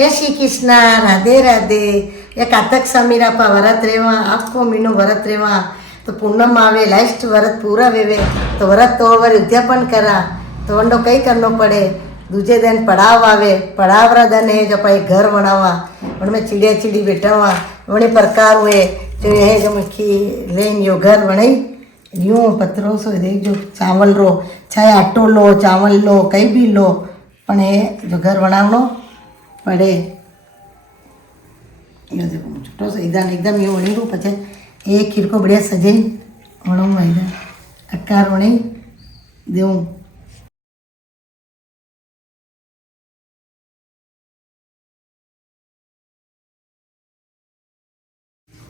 જય શ્રી કૃષ્ણ, રાધે રાધે. એ કાતક સમીરા પા વરત રહેવા, આખો મહિનો વરત રહેવા. તો પૂનમ આવે, લાસ્ટ વરત પૂરા વેવે તો વરત તોड़वर उद्यापन करा तो वंडो कई करना पड़े. दूजे दिन पड़ाव आवे, पड़ावरा दिन है जो पाई घर बनावा, उनमें चिड़िया चिड़ी बैठावा, वने प्रकार हुए जो है जो मक्खी लेन यो घर बनाई यूँ पत्रों से देख जो चावल रो चाहे आटो लो चावल लो कई भी लो पण ए जो घर बनावनो पड़े. यो देखो छोटो सा एकदम यो वणी रू पछे एक खीरको बढ़िया सजाई वणो वायदा आकार वणी देऊं.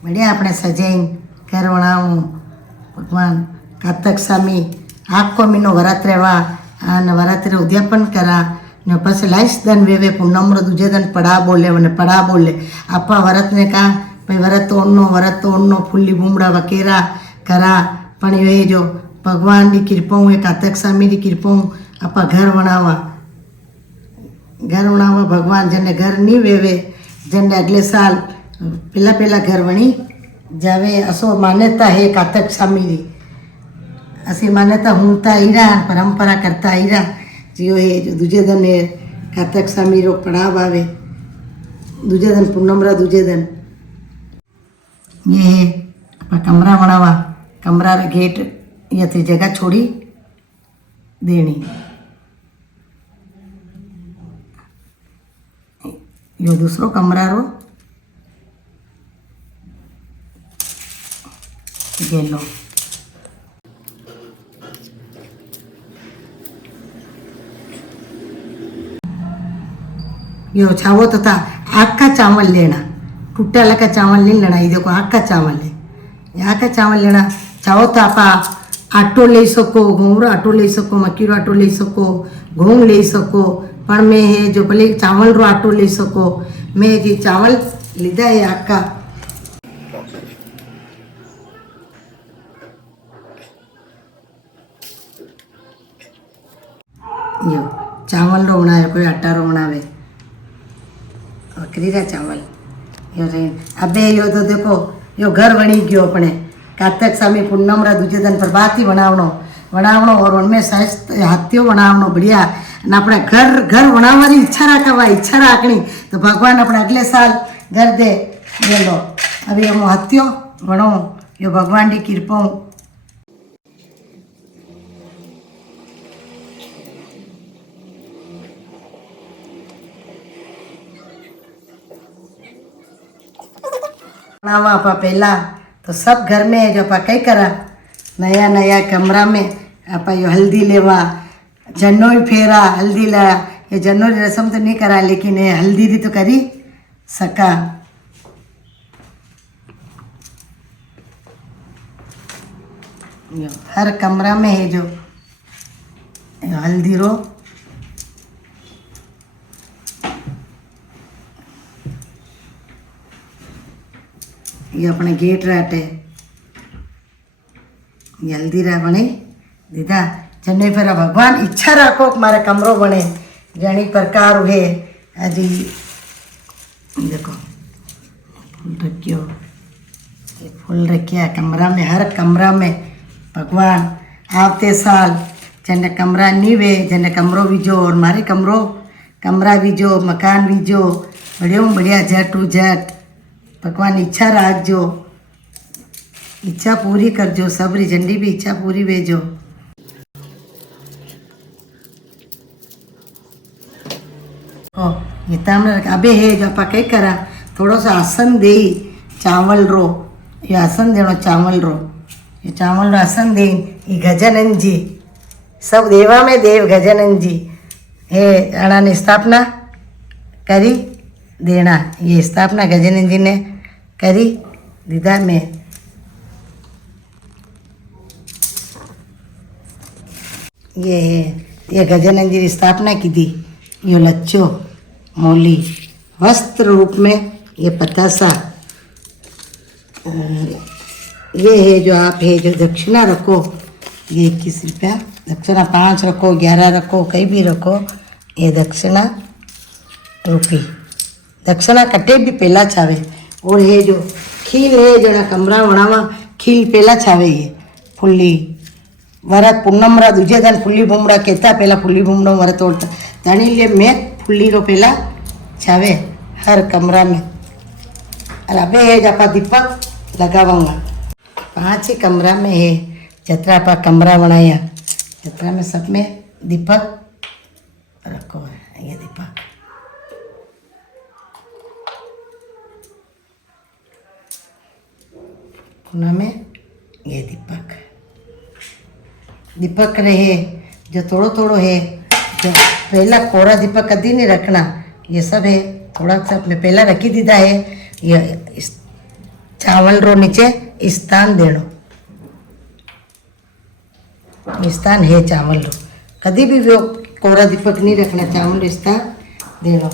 बढ़िया अपने सजाई घर वणावू. भगवान कातक सामी आखो महीनो वरत रहवा अने वरत उद्यापन करा ने पछी लाइस दन वेवे पूनम रो दूजे दन पड़ा बोले ने पड़ा बोले आपा वरत ने कहा भाई वरत तोड़नो फूली बूमड़ा वकेरा करा. पण ये जो भगवान की कृपा हुए कातक सामी की कृपा आपा घर बनावा भगवान जने घर नहीं वेवे जने अगले साल पहला घर बनी जावे असो मान्यता है कातक सामी री. असी मान्यता हूँता हीरा परंपरा करता हीरा जो है जो दूजे दिन है कातक सामी रो पड़ाव आवे दूजे दिन पूनम रा दूजे दिन ये है अपना कमरा बनावा. कमरा रे गेट या थी जगह छोड़ी देनी. यो दूसरो कमरा रो गेलो. यो छावो तो था आका चावल लेना टूटा लगा चावल नहीं लेना. ये देखो आका चावल है आका चावल लेना. चाहो तो आप आटो ले सको घऊंरो आटो ले सको मक्कीरो आटो ले सको घऊं ले सको पण मैं है जो भले चावल रो आटो ले सको. मैं जी चावल लीधा है आका. यो चावल रो बनावे कोई आटा रो बनावे बकरीरा चावल यो रे. अबे यो तो देखो यो घर बनी गयो अपने कातक सामी पूनम रा दूजे दिन प्रभाती बनावनो और उनमें शायद हाथियों बनावनो बढ़िया. અને આપણે घर बनावવાની ઈચ્છા રાખવા ઈચ્છા રાખણી તો ભગવાન આપણે અગલે સાલ घर दे लो. अभी हम हाथियों बनो यो भगवान की कृपा. बनावा आपा पहला तो सब घर में जो आपा कई करा नया कमरा में आपा यो हल्दी लेवा जन्नोई फेरा हल्दी ला. ये जन्नोई रस्म तो नहीं करा लेकिन ये हल्दी दी तो करी सका. यो हर कमरा में है जो हल्दी रो ये अपने गेट राटे ये हल्दी रा बने दीदा जन्ने फेरा भगवान इच्छा रखो कि मारे कमरो बने जनी प्रकार हुए. अजी देखो फूल रखियो ये फूल रखिया कमरा में हर कमरा में भगवान आवते साल जने कमरा नहीं वे जने कमरो बीजो और मारे कमरा बीजो मकान बीजो बढ़िया झट उझट भगवान इच्छा राखजो इच्छा पूरी करजो सबरी झंडी भी इच्छा पूरी भेजो. ओ ये तामने अबे है जो आपा कई करा थोड़ो सा आसन दे चावल रो ये आसन देनो चावल रो ये चावल रो आसन दे. ये गजानन जी सब देवा में देव गजानन जी हे अणा ने स्थापना करी देना. ये स्थापना गजानन जी ने करी दीदा में. ये गजानन जी की स्थापना की थी. यो लच्चो मौली वस्त्र रूप में ये पतासा. ये है जो आप है जो दक्षिणा रखो ये 21 रुपया दक्षिणा 5 रखो 11 रखो कहीं भी रखो ये दक्षिणा रूपी दक्षिणा कटे भी पहला छावे। और ये जो खील है जरा कमरा बनावा खील पहला छावे ये फुल्ली वरत पूनम रा दूजे दिन फुल्ली भूमड़ा कहता पहला फुल्ली भूमड़ो वरत तोड़ता तानी लिए मैं फुल्ली रो पहला छावे हर कमरा में। और अबे है जपा दीपक लगावांगा 5 ही कमरा में है जतरा आपा कमरा बनाया जतरा में सब में दीपक रखो है ये दीपक। कोना में ये दीपक दीपक रहे जो थोड़ो थोड़ो है जो पहला कोरा दीपक कभी नहीं रखना ये सब है थोड़ा सा मैं पहला रखी दीदा है ये इस चावल रो नीचे स्थान देनो स्थान है चावल रो कभी भी वो कोरा दीपक नहीं रखना चावल स्थान देनो।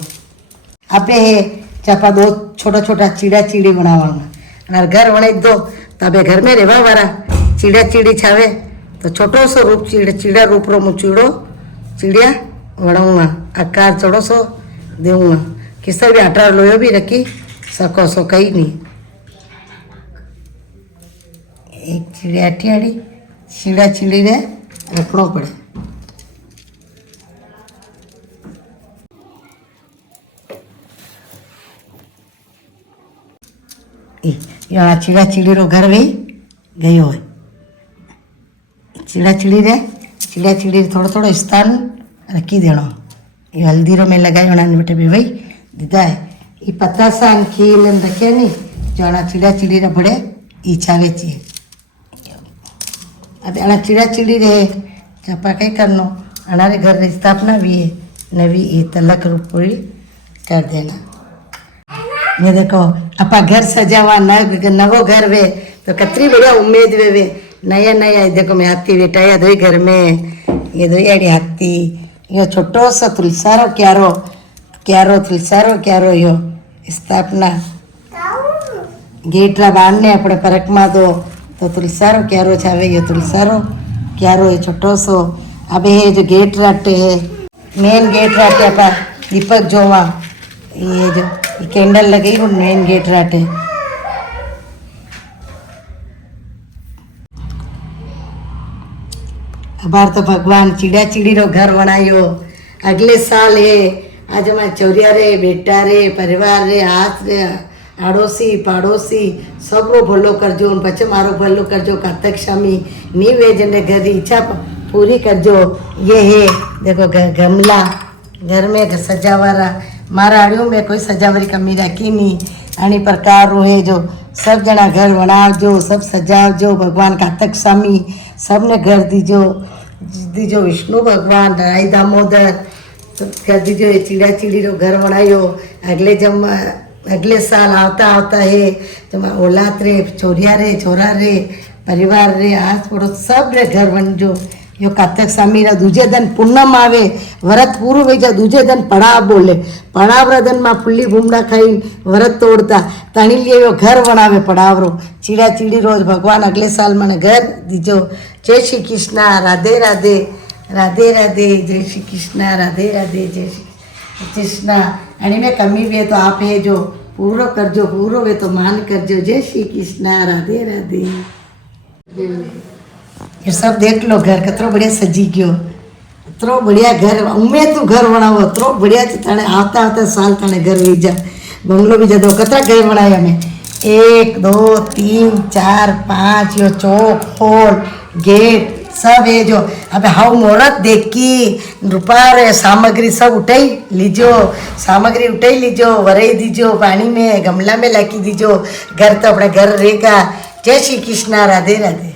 आप है चापा 2 छोटा छोटा चीड़ा चीड़ी बनावांगा और घर बना दो तो अबे घर में रहवा वाला चीड़ा चीड़ी छावे तो छोटो सो रूप चीड़ा रूप रो मुचीड़ो चिड़िया बनाऊंगा आकार छोड़ो सो देऊंगा किसी भी आटा लोयो भी रखी सको सो कहीं नहीं। एक चिड़िया अटियाड़ी चीड़ा चिड़ी रे रखना पड़े। यहाँ चीड़ा चिड़ी रो घर भी गयो है चीड़ा चिड़ी थोड़ा थोड़ा स्थान रखी देना ये हल्दी रो में लगाई होना बेटे भी भाई दीदा है ये पत्ता सा खील रखे नहीं जो आना चीड़ा चिड़ी रे बड़े इच्छावे चाहिए। अब आना चीड़ा चिड़ी रहे चापा कहीं करनो हमारे घर की स्थापना भी है नवी ये तलक रूप पूरी कर देना। ये देखो अपा घर सजावा नवो घर वे तो कतरी बढ़िया उम्मीद वे नया नया देखो मैं हाथी बेटाया दो घर में ये दो यारी हाथी यो छोटो सा तुलसारो क्यारो तुलसारो क्यारो यो स्थापना गेट रा बांधने अपने परक में तो तुलसारो क्यारो छावे यो तुलसारो क्यारो ये छोटो सो। अब ये जो गेट राटे है मेन गेट राटे अपा दीपक जोवा ये जो कैंडल लगी वो मेन गेट राटे। अबार तो भगवान चीड़ा चिड़ी रो घर बनायो अगले साल है आज हमारे चौरिया रे बेटा रे परिवार रे हाथ रे आड़ोसी पाड़ोसी सब रो भलो करजो पचे मारो भलो करजो कातक शामी नी वे जने घर की इच्छा पूरी करजो। ये है देखो गमला घर में सजावारा मारा आड़ियों में कोई सजावरी कमी रखी नहीं अनी प्रकार है जो सब जना घर बनावजो सब सजावजो भगवान कातक स्वामी सबने घर दीजो विष्णु भगवान राय दामोदर सब कर दीजो ये चीड़ा चिड़ी रो घर बनायो अगले साल आवता आवता है जब औलाद रे छोरिया रे छोरा रे परिवार रे आस पड़ोस सब रे घर बन जो यो कातक स्वामी रा दूजे दिन पूनम आवे व्रत पूरू हो जा दूजे दिन पड़ाव बोले पड़ाव रा दिन मां फुल्ली भूमड़ा खाई व्रत तोड़ता तानी लिए यो घर बनावे पड़ाव रो चीड़ा चिड़ी रोज भगवान अगले साल मने घर दीजो। जय श्री कृष्णा राधे राधे राधे राधे जय श्री कृष्णा राधे राधे जय श्री कृष्णा। अणी में कमी भी है तो आप है जो पूरो करजो पूरो वे तो मान करजो। जय श्री कृष्णा राधे राधे। ये सब देख लो घर कतरो बढ़िया सजी गयो इतरो बढ़िया घर उम्मीद तू घर बनावो इतरो बढ़िया तने आता आता साल तने घर वी जा बंगलो भी जदो कतरा घर बनाया मैं 1 2 3 4 5 यो चौक हॉल गेट सब है जो अब हाउ मुहूर्त देखी रूपा रे सामग्री सब उठाई लीजो सामग्री उठाई लीजो वरई दीजो पानी में गमला में लाकी दीजो घर तो अपना घर रहेगा। जय श्री कृष्णा राधे राधे।